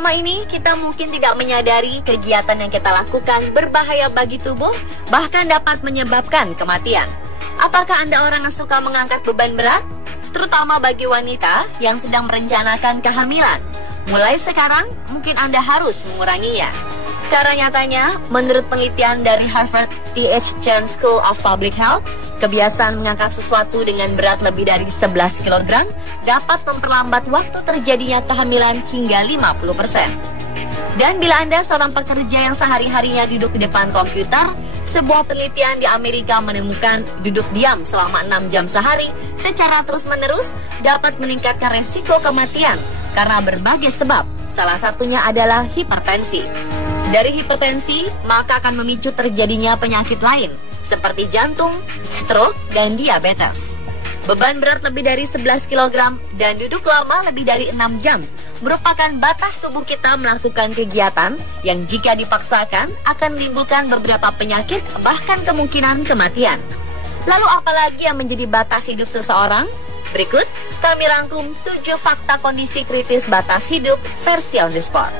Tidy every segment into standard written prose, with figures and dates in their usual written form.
Selama ini kita mungkin tidak menyadari kegiatan yang kita lakukan berbahaya bagi tubuh, bahkan dapat menyebabkan kematian. Apakah Anda orang yang suka mengangkat beban berat? Terutama bagi wanita yang sedang merencanakan kehamilan. Mulai sekarang, mungkin Anda harus menguranginya. Karena nyatanya, menurut penelitian dari Harvard T.H. Chan School of Public Health, kebiasaan mengangkat sesuatu dengan berat lebih dari 11 kg dapat memperlambat waktu terjadinya kehamilan hingga 50%. Dan bila Anda seorang pekerja yang sehari-harinya duduk di depan komputer, sebuah penelitian di Amerika menemukan duduk diam selama 6 jam sehari secara terus-menerus dapat meningkatkan resiko kematian karena berbagai sebab. Salah satunya adalah hipertensi. Dari hipertensi, maka akan memicu terjadinya penyakit lain seperti jantung, stroke, dan diabetes. Beban berat lebih dari 11 kg dan duduk lama lebih dari 6 jam merupakan batas tubuh kita melakukan kegiatan yang jika dipaksakan akan menimbulkan beberapa penyakit bahkan kemungkinan kematian. Lalu apalagi yang menjadi batas hidup seseorang? Berikut kami rangkum 7 fakta kondisi kritis batas hidup versi On The Spot.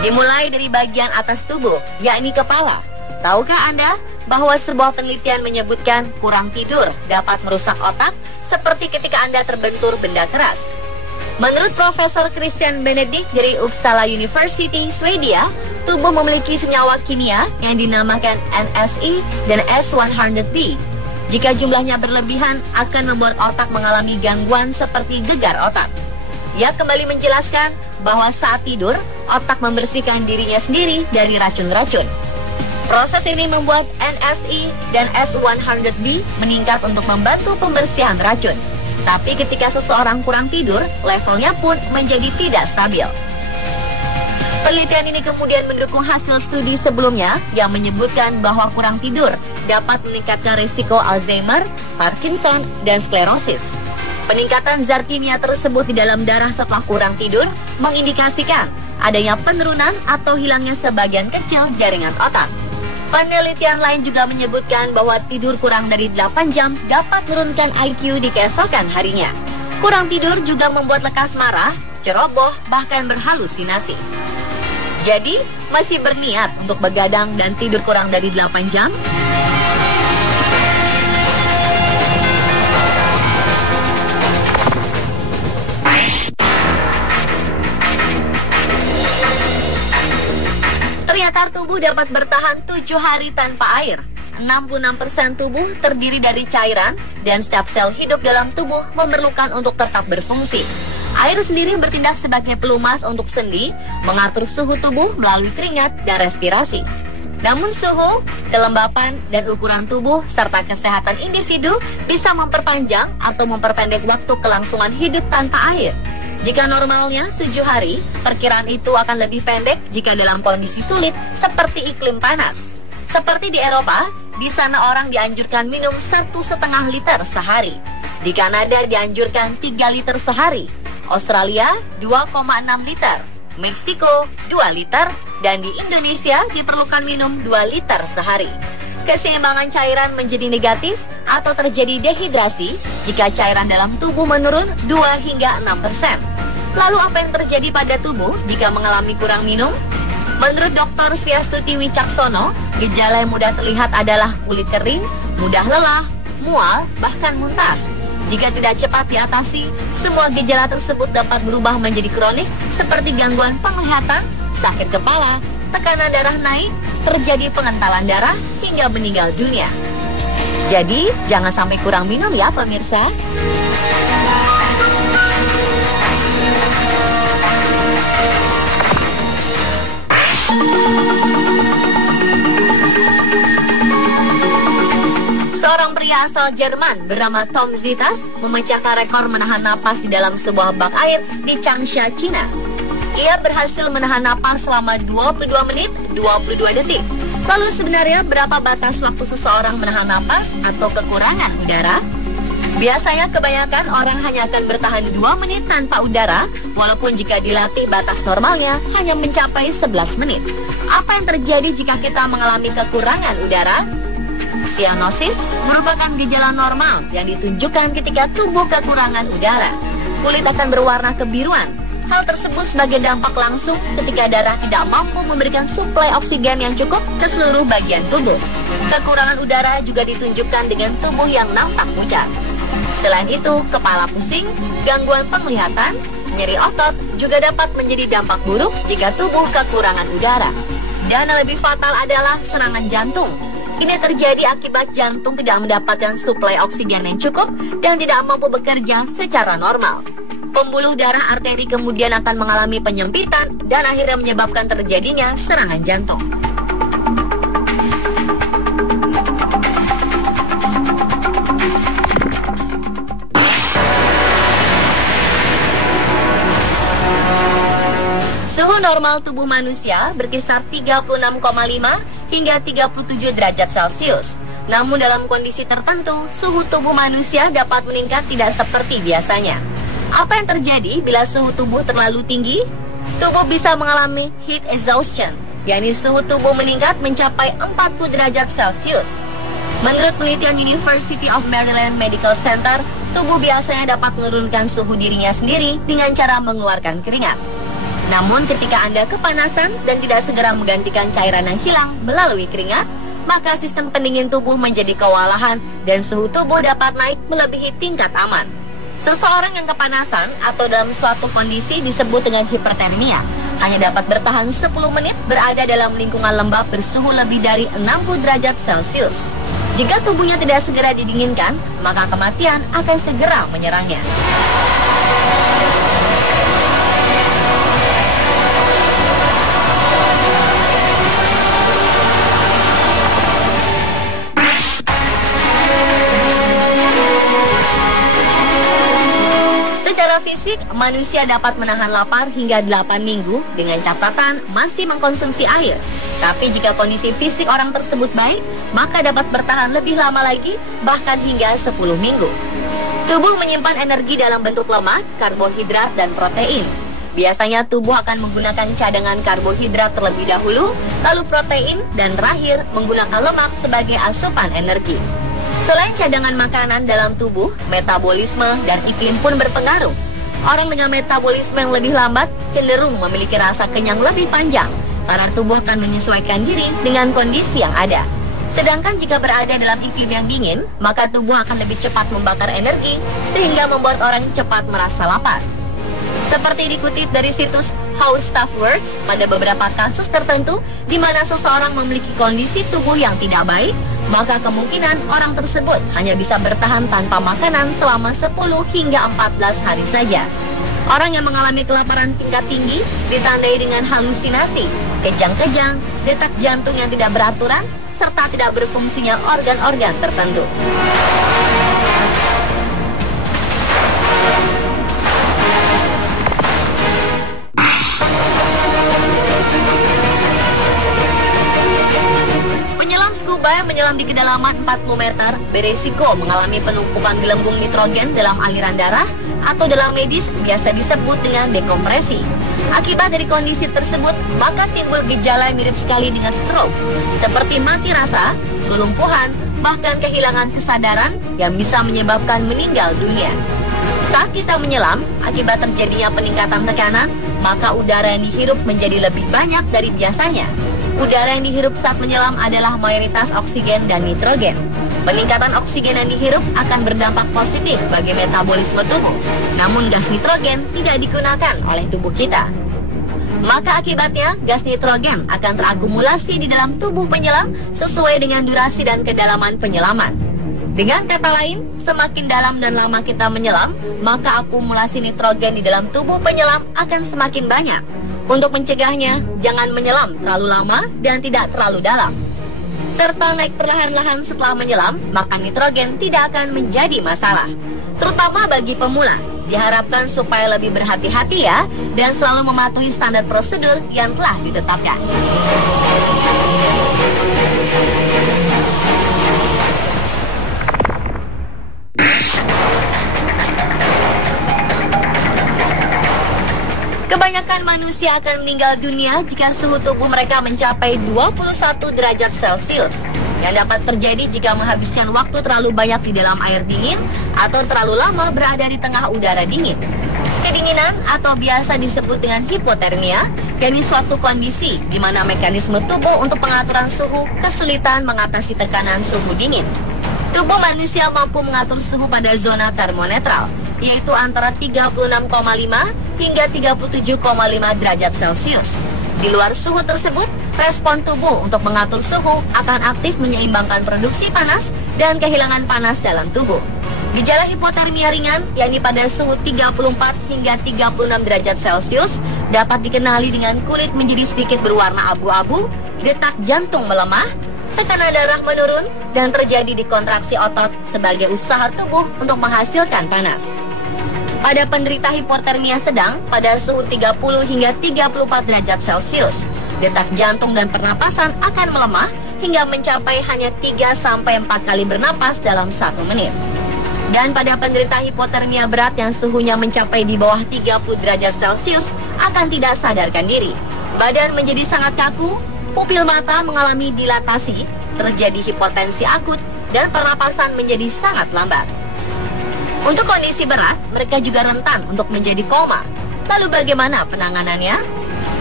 Dimulai dari bagian atas tubuh, yakni kepala. Tahukah Anda bahwa sebuah penelitian menyebutkan kurang tidur dapat merusak otak seperti ketika Anda terbentur benda keras? Menurut Profesor Christian Benedict dari Uppsala University, Swedia, tubuh memiliki senyawa kimia yang dinamakan NSE dan S100B. Jika jumlahnya berlebihan, akan membuat otak mengalami gangguan seperti gegar otak. Ia kembali menjelaskan bahwa saat tidur, otak membersihkan dirinya sendiri dari racun-racun. Proses ini membuat NSE dan S100B meningkat untuk membantu pembersihan racun. Tapi ketika seseorang kurang tidur, levelnya pun menjadi tidak stabil. Penelitian ini kemudian mendukung hasil studi sebelumnya yang menyebutkan bahwa kurang tidur dapat meningkatkan risiko Alzheimer, Parkinson, dan sklerosis. Peningkatan zat kimia tersebut di dalam darah setelah kurang tidur mengindikasikan adanya penurunan atau hilangnya sebagian kecil jaringan otak. Penelitian lain juga menyebutkan bahwa tidur kurang dari 8 jam dapat menurunkan IQ di keesokan harinya. Kurang tidur juga membuat lekas marah, ceroboh, bahkan berhalusinasi. Jadi, masih berniat untuk begadang dan tidur kurang dari 8 jam? Ternyata tubuh dapat bertahan 7 hari tanpa air. 66% tubuh terdiri dari cairan dan setiap sel hidup dalam tubuh memerlukan untuk tetap berfungsi. Air sendiri bertindak sebagai pelumas untuk sendi, mengatur suhu tubuh melalui keringat dan respirasi. Namun suhu, kelembapan, dan ukuran tubuh serta kesehatan individu bisa memperpanjang atau memperpendek waktu kelangsungan hidup tanpa air. Jika normalnya 7 hari, perkiraan itu akan lebih pendek jika dalam kondisi sulit seperti iklim panas. Seperti di Eropa, di sana orang dianjurkan minum 1,5 liter sehari. Di Kanada dianjurkan 3 liter sehari. Australia 2,6 liter. Meksiko 2 liter. Dan di Indonesia diperlukan minum 2 liter sehari. Keseimbangan cairan menjadi negatif atau terjadi dehidrasi jika cairan dalam tubuh menurun 2 hingga 6%. Lalu apa yang terjadi pada tubuh jika mengalami kurang minum? Menurut Dr. Fiastuti Wicaksono, gejala yang mudah terlihat adalah kulit kering, mudah lelah, mual, bahkan muntah. Jika tidak cepat diatasi, semua gejala tersebut dapat berubah menjadi kronik seperti gangguan penglihatan, sakit kepala, tekanan darah naik, terjadi pengentalan darah, hingga meninggal dunia. Jadi, jangan sampai kurang minum ya pemirsa. Seorang pria asal Jerman bernama Tom Zitas memecahkan rekor menahan napas di dalam sebuah bak air di Changsha, Cina. Ia berhasil menahan napas selama 22 menit 22 detik. Lalu sebenarnya berapa batas waktu seseorang menahan napas atau kekurangan udara? Biasanya kebanyakan orang hanya akan bertahan 2 menit tanpa udara, walaupun jika dilatih batas normalnya hanya mencapai 11 menit. Apa yang terjadi jika kita mengalami kekurangan udara? Cyanosis merupakan gejala normal yang ditunjukkan ketika tubuh kekurangan udara. Kulit akan berwarna kebiruan. Hal tersebut sebagai dampak langsung ketika darah tidak mampu memberikan suplai oksigen yang cukup ke seluruh bagian tubuh. Kekurangan udara juga ditunjukkan dengan tubuh yang nampak pucat. Selain itu, kepala pusing, gangguan penglihatan, nyeri otot juga dapat menjadi dampak buruk jika tubuh kekurangan udara. Dan yang lebih fatal adalah serangan jantung. Ini terjadi akibat jantung tidak mendapatkan suplai oksigen yang cukup dan tidak mampu bekerja secara normal. Pembuluh darah arteri kemudian akan mengalami penyempitan dan akhirnya menyebabkan terjadinya serangan jantung. Suhu normal tubuh manusia berkisar 36,5 hingga 37 derajat Celcius. Namun dalam kondisi tertentu, suhu tubuh manusia dapat meningkat tidak seperti biasanya. Apa yang terjadi bila suhu tubuh terlalu tinggi? Tubuh bisa mengalami heat exhaustion, yakni suhu tubuh meningkat mencapai 40 derajat Celcius. Menurut penelitian University of Maryland Medical Center, tubuh biasanya dapat menurunkan suhu dirinya sendiri dengan cara mengeluarkan keringat. Namun ketika Anda kepanasan dan tidak segera menggantikan cairan yang hilang melalui keringat, maka sistem pendingin tubuh menjadi kewalahan dan suhu tubuh dapat naik melebihi tingkat aman. Seseorang yang kepanasan atau dalam suatu kondisi disebut dengan hipertermia hanya dapat bertahan 10 menit berada dalam lingkungan lembab bersuhu lebih dari 60 derajat Celcius. Jika tubuhnya tidak segera didinginkan, maka kematian akan segera menyerangnya. Secara fisik, manusia dapat menahan lapar hingga 8 minggu dengan catatan masih mengkonsumsi air. Tapi jika kondisi fisik orang tersebut baik, maka dapat bertahan lebih lama lagi, bahkan hingga 10 minggu. Tubuh menyimpan energi dalam bentuk lemak, karbohidrat, dan protein. Biasanya tubuh akan menggunakan cadangan karbohidrat terlebih dahulu, lalu protein, dan terakhir menggunakan lemak sebagai asupan energi. Selain cadangan makanan dalam tubuh, metabolisme dan iklim pun berpengaruh. Orang dengan metabolisme yang lebih lambat cenderung memiliki rasa kenyang lebih panjang karena tubuh akan menyesuaikan diri dengan kondisi yang ada. Sedangkan jika berada dalam iklim yang dingin, maka tubuh akan lebih cepat membakar energi sehingga membuat orang cepat merasa lapar. Seperti dikutip dari situs How Stuff Works, pada beberapa kasus tertentu di mana seseorang memiliki kondisi tubuh yang tidak baik, maka kemungkinan orang tersebut hanya bisa bertahan tanpa makanan selama 10 hingga 14 hari saja. Orang yang mengalami kelaparan tingkat tinggi ditandai dengan halusinasi, kejang-kejang, detak jantung yang tidak beraturan, serta tidak berfungsinya organ-organ tertentu. Scuba yang menyelam di kedalaman 40 meter beresiko mengalami penumpukan gelembung nitrogen dalam aliran darah atau dalam medis biasa disebut dengan dekompresi. Akibat dari kondisi tersebut, maka timbul gejala yang mirip sekali dengan stroke, seperti mati rasa, kelumpuhan, bahkan kehilangan kesadaran yang bisa menyebabkan meninggal dunia. Saat kita menyelam, akibat terjadinya peningkatan tekanan, maka udara yang dihirup menjadi lebih banyak dari biasanya. Udara yang dihirup saat menyelam adalah mayoritas oksigen dan nitrogen. Peningkatan oksigen yang dihirup akan berdampak positif bagi metabolisme tubuh. Namun gas nitrogen tidak digunakan oleh tubuh kita. Maka akibatnya gas nitrogen akan terakumulasi di dalam tubuh penyelam sesuai dengan durasi dan kedalaman penyelaman. Dengan kata lain, semakin dalam dan lama kita menyelam, maka akumulasi nitrogen di dalam tubuh penyelam akan semakin banyak. Untuk mencegahnya, jangan menyelam terlalu lama dan tidak terlalu dalam. Serta naik perlahan-lahan setelah menyelam, maka nitrogen tidak akan menjadi masalah. Terutama bagi pemula, diharapkan supaya lebih berhati-hati ya, dan selalu mematuhi standar prosedur yang telah ditetapkan. Kebanyakan manusia akan meninggal dunia jika suhu tubuh mereka mencapai 21 derajat Celcius, yang dapat terjadi jika menghabiskan waktu terlalu banyak di dalam air dingin atau terlalu lama berada di tengah udara dingin. Kedinginan atau biasa disebut dengan hipotermia, yakni suatu kondisi di mana mekanisme tubuh untuk pengaturan suhu kesulitan mengatasi tekanan suhu dingin. Tubuh manusia mampu mengatur suhu pada zona termonetral, yaitu antara 36,5 hingga 37,5 derajat Celcius. Di luar suhu tersebut, respon tubuh untuk mengatur suhu akan aktif menyeimbangkan produksi panas dan kehilangan panas dalam tubuh. Gejala hipotermia ringan, yakni pada suhu 34 hingga 36 derajat Celcius, dapat dikenali dengan kulit menjadi sedikit berwarna abu-abu, detak jantung melemah, tekanan darah menurun, dan terjadi dikontraksi otot sebagai usaha tubuh untuk menghasilkan panas. Pada penderita hipotermia sedang, pada suhu 30 hingga 34 derajat Celcius, detak jantung dan pernapasan akan melemah hingga mencapai hanya 3-4 kali bernapas dalam 1 menit. Dan pada penderita hipotermia berat yang suhunya mencapai di bawah 30 derajat Celcius akan tidak sadarkan diri. Badan menjadi sangat kaku, pupil mata mengalami dilatasi, terjadi hipotensi akut, dan pernapasan menjadi sangat lambat. Untuk kondisi berat, mereka juga rentan untuk menjadi koma. Lalu bagaimana penanganannya?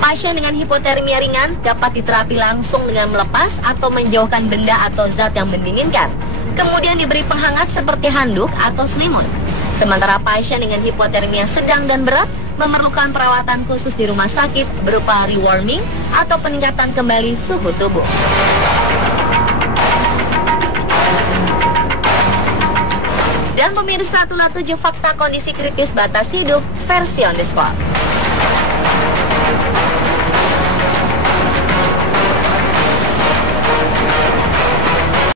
Pasien dengan hipotermia ringan dapat diterapi langsung dengan melepas atau menjauhkan benda atau zat yang mendinginkan. Kemudian diberi penghangat seperti handuk atau selimut. Sementara pasien dengan hipotermia sedang dan berat memerlukan perawatan khusus di rumah sakit berupa rewarming atau peningkatan kembali suhu tubuh. Dan pemirsa, itulah 7 fakta kondisi kritis batas hidup versi on the spot.